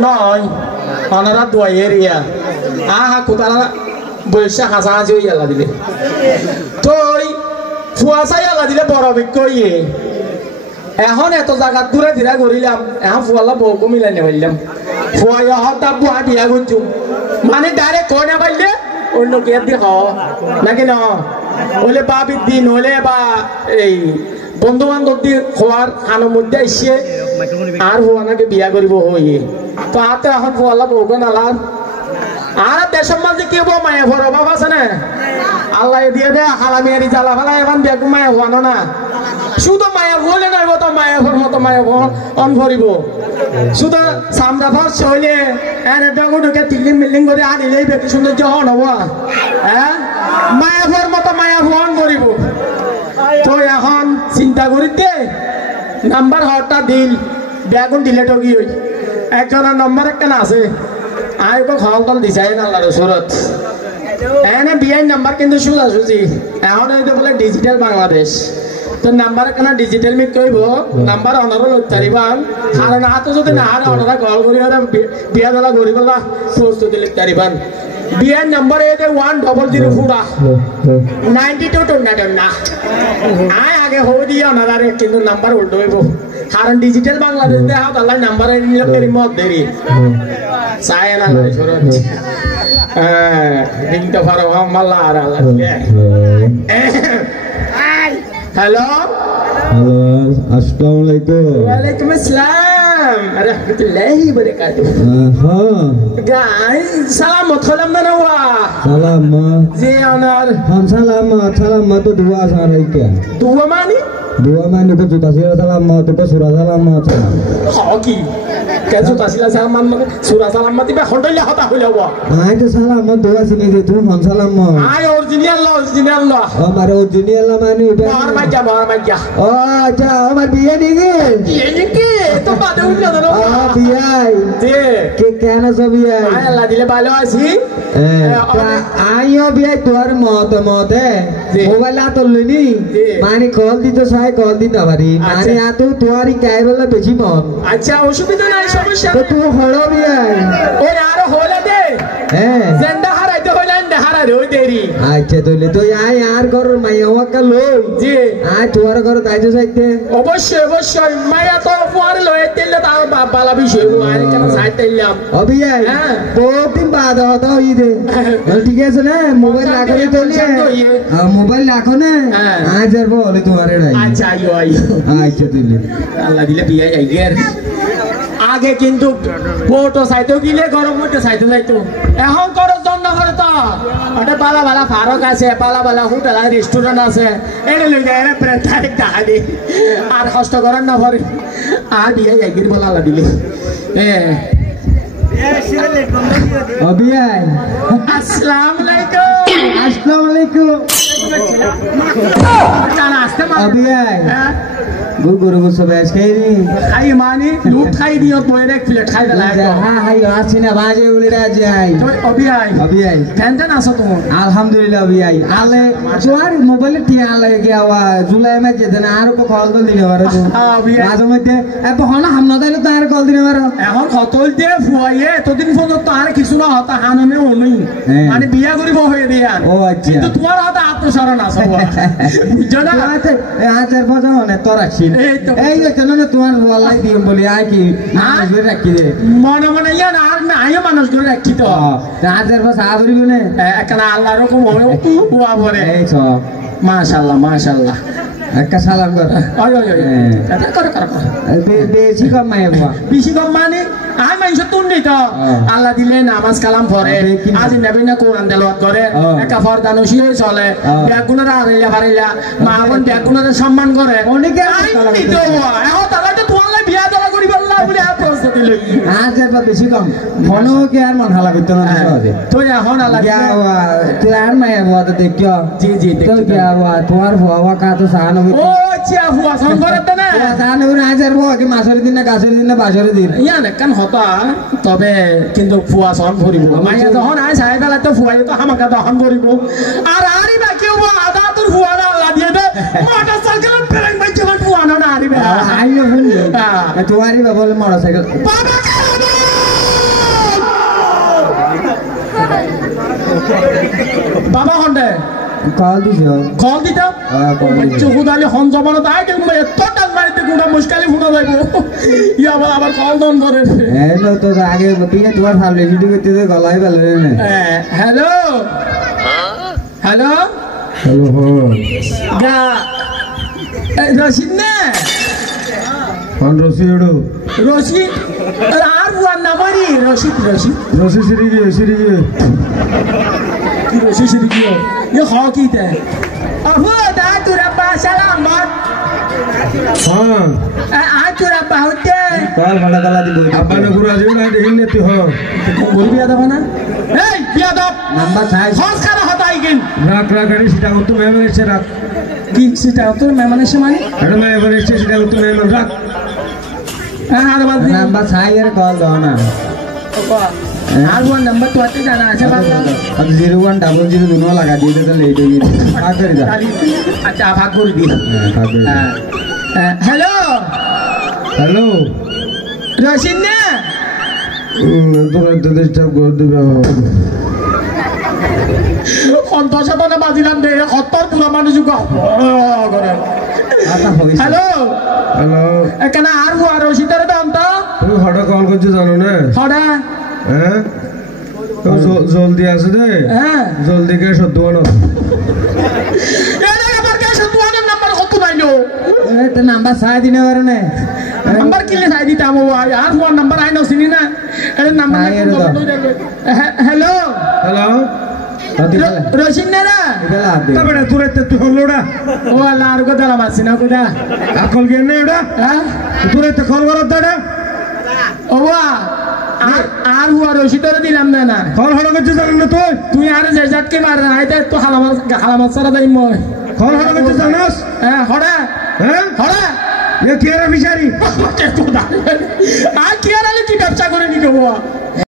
নয় অনারা দোয়া এরিয়া আহা কোতারা বৈশা হাসাহাসি হয়ে আল্লাহ দিলে তুই ফুয়াশাই আল্লাহ দিলে বড় বিক্ষ ইয়ে এখন এত জায়গা দূরে ধীরে ঘুরিলাম এখন ফুয়াল্লা বউকে মিলাই নেবাইলাম ফুয়াই হঠাৎ বুয়া বিয়া করছুম মানে ডাইরেক্ট কয় না পাইলে অন্য গেট দিয়ে খাওয়া নাকি না হলে বা দিন হলে বা এই বন্ধু বান্ধব দিয়ে খোয়ার খানোর মধ্যে এসে আর হওয়া নাকি বিয়া করিব হইয়ে তো হাতে এখন ফুয়াল্লা বউকে নালাম আর দেশের মাঝে কি হবো মায়া ভর অভাব আছে না আল্লাহ দিয়ে দে হালামিয়ারি জ্বালা ফেলা এখন বেগু মায়া হওয়ানো না শুধু মায়া হলে নয় তো মায়া ভর মতো মায়া অন ভরিব শুধু সামরা ফার্স হইলে এনে ডগু ঢুকে তিল্লিং মিল্লিং করে আনিলেই বেশি সৌন্দর্য হন হবো হ্যাঁ মায়া ভর মতো মায়া ভন করিব তো এখন চিন্তা করিতে নাম্বার হরটা দিল বেগুন ডিলেট হয়ে গিয়ে একজনের নম্বর একটা আছে আয় তো খাওয়াল তল দিছাই না আল্লাহর সুরত এনে বিআই নাম্বার কিন্তু সুজা সুজি এখন এই বলে ডিজিটাল বাংলাদেশ তো নাম্বার কেন ডিজিটাল মিট করব নাম্বার অনারও লইতে পারিবাম কারণ আতো যদি না আর অনারা কল করি আর বিয়া দলা গরিবলা প্রস্তুতি লিখতে পারিবাম বিআই নাম্বার এতে 100292 না আয় আগে হই দিয়ে অনারারে কিন্তু নাম্বার উল্টো হইব কারণ ডিজিটাল বাংলাদেশ দেখা তাহলে নাম্বার এর মধ্যে দেরি চায় না সুরত রিংটা ফারো মাল্লা আর আল্লাহ হ্যালো হ্যালো আসসালামু আলাইকুম ওয়ালাইকুম আসসালাম রাহমাতুল্লাহি ওয়া বারাকাতুহু হ্যাঁ গাইস সালামত খালাম না ওয়া সালাম জি অনার হাম সালাম তো দুয়া সারাই কে দুয়া মানে তো জুতা সিরা সালাম তো সুরা সালাম কি কেজু তাসিলা সালাম সুরা সালাম দিবে হডলে হতা হইলা ওয়া আই তো সালাম দুয়া সিনে যে তুমি হাম সালাম আই অরিজিনাল আমার অরিজিনাল মানে মার মাইয়া ও আচ্ছা আমার বিয়ে দিগে কি তো বাদে উঠলো না বিয়াই দে কে কেন সব বিয়াই আই আল্লাহ দিলে ভালো আছি আইও বিয়াই তোর মতে মোবাইল আত লইনি মানে কল দিতে চাই কল দিতে পারি মানে আত তোয়ারি কাই বলে বেশি মন আচ্ছা অসুবিধা নাই সমস্যা তো তুই হলো বিয়াই ওই আর হলে দে হ্যাঁ জেন্ডা হারাইতে হইলে হারাই রই দেরি আচ্ছা তুই তুই আই আর ঘর মাইয়া ওয়াকা লই জি আই তোর ঘর দাইতে চাইতে অবশ্যই মাইয়া তো পরে লই তেলে তাও বালা বিষয় আর কেন চাইতেইলাম অবিয়াই বহুদিন বাদ হতো ই দে ঠিক আছে না মোবাইল রাখো তোলি মোবাইল রাখো না আজ আর বলে তোমার নাই আচ্ছা আইও আচ্ছা তুই আল্লাহ দিলে বিয়ে আই গের আগে কিন্তু ফটো চাইতেও গিলে গরম মধ্যে চাইতে যাইতো এখন খরচ জন্য করে তো ওটা পালা ফারক আছে পালা হোটেল আর রেস্টুরেন্ট আছে এটা লই যায় প্রেতারিক দাহাদি আর কষ্ট করার না পরে আর বিয়ে যাই গিয়ে বলা আল্লাহ দিলে অবিয়াই আসসালামু আলাইকুম অবিয়াই গুরু সব খাই মানে লুট খাই দিও তো এক প্লেট খাই দিলা হ্যাঁ হাই আসি না বাজে বলে যাই অবিয়াই টেনশন আছো তুমি আলহামদুলিল্লাহ অবিয়াই আলে তোমার মোবাইলে টিয়া লাগে কি আওয়া জুলাই মে যেতে না আর কো কল দিনে পারো তো মাঝে মধ্যে এখন হামনা দাইলে তো আর কল দিনে পারো এখন কতল দিয়ে ফুয়াইয়ে এতদিন পর্যন্ত আর কিছু না হতা হাননে হলই মানে বিয়া করিব হয়ে দিয়া ও আচ্ছা কিন্তু তোমার হাতে আত্মসরণ আছে বুঝছো না আচার বাজা মানে তো রাখছি এই যে কেন তোমার ওয়ালাই দিম বলি আই কি মানুষ করে রাখি দে মনে ইয়া না আর না আইও মানুষ করে রাখি তো আচার বাজা আদরি গুনে একনা আল্লাহর হুকুম হয় ওয়া পরে এই তো মাশাআল্লাহ একটা সালাম কর বেশি কম মাই বেশি কম মানে আই মানুষ তুন্নি তো আল্লাহ দিলে নামাজ কালাম পড়ে আজ নবী না কোরআন তেলাওয়াত করে একা ফরদানসি হয়ে চলে ব্যাগুণের আড়াইলা ফাড়াইলা মা বোন ব্যাগুণের সম্মান করে অনেকে আইনি তো এখন তারা তো তোমার বিয়া দলা করি বললা বলে প্রস্তুতি লই আজ আর বেশি কম মনে কি আর মন হালা করতে না তো এখন আল্লাহ তুই আর মাই বাবা দেখিও জি তো কি বাবা তোমার বাবা কা তো সান ও আচ্ছা হুয়া সংগরতে না সান আজ আর বাবা কি মাসের দিন না গাছের দিন না বাজারের দিন ইয়া না কেন হতা তবে কিন্তু ফুয়া সন ভরিব মাইয়া যখন আই সাই ফেলা তো ফুয়াই তো আমাকে দহন ভরিব আর আরি বাকি ও আদা তোর ফুয়া না দিয়ে দে মোটরসাইকেল পেরেন বাই যখন ফুয়া না আরি বে আইও শুনি তোমারই বাবা মোটরসাইকেল বাবা কল দিছো কল দিতাম চকু দালি হন জমানো তাই কিন্তু এত টান মারিতে কোনটা মুশকিলে ফুটা যাইব ই আবার কল দন করে এই লো তো আগে পিনে তোমার পাবলিসিটি করতে গলাই ভালো না হ্যালো হ্যালো হ্যালো গা রশিদ না কোন রশিদ রশিদ আর বুয়ার না বাড়ি রশিদ রশিদ রশিদ সিরিগি কি রশিদ সিরিগি ই হকি তে আবু দা তুরা পাশালাম বাত হ্যাঁ আ তুরা বাহুতে কল ভাড়া কালা দিব আব্বানে পুরা দিও না দেখিন নে তুই হ বল বিয়া দাও না এই বিয়া দাও নাম্বার চাই খরচ করা হতাই কিন রাখ গাড়ি সেটা তো মেমন এসে রাখ কি সেটা তোর মেহমানের সময় এটা মেমন এসে সেটা তো মেমন রাখ আর বাদ নাম্বার চাই এর কল দাও না আর ওয়ান নাম্বার তো আতে জানা আছে বাবা अब 0100 दोनों लगा दिए तो लेट हो गई भाग कर जा আচ্ছা ভাগ করে দি হ্যালো हेलो রশিদ না तो डिस्टर्ब कर दे সন্তোষ তো বাজিলাম দে হত্তর পুরা মানুষ করে হ্যালো हेलो এখানে আর হুয়া রশিদের দাম তো তুমি হঠাৎ কল করছো জানো না হড়া হ্যাঁ জলদি আসে দে হ্যাঁ জলদি কে সত্য না এনে আবার কে সত্য নাম্বার কত নাইলো এটা নাম্বার চাই দিনে পারে না নাম্বার কিলে চাই দিতাম আর হুয়া নাম্বার আইনো চিনি না এর নাম্বার হ্যালো হ্যালো রশিদ না তবে তুই তুই হলোডা ও আল্লাহ আর কথা মাসি না কোদা আকল জ্ঞান নেই ওটা হ্যাঁ তুই তো কল করত দাদা ও আর হুয়া রশিদরে দিলাম না না কল হলো করছিস জানেন না তুই আর যে জাতকে মার না আইতে তো হালামাল সারা দেই মই কল হলো করছিস জানাস হ্যাঁ হড়া হ্যাঁ হড়া এ কি এর বিচারি আর কি আর আলে কি ব্যবসা করে নি গো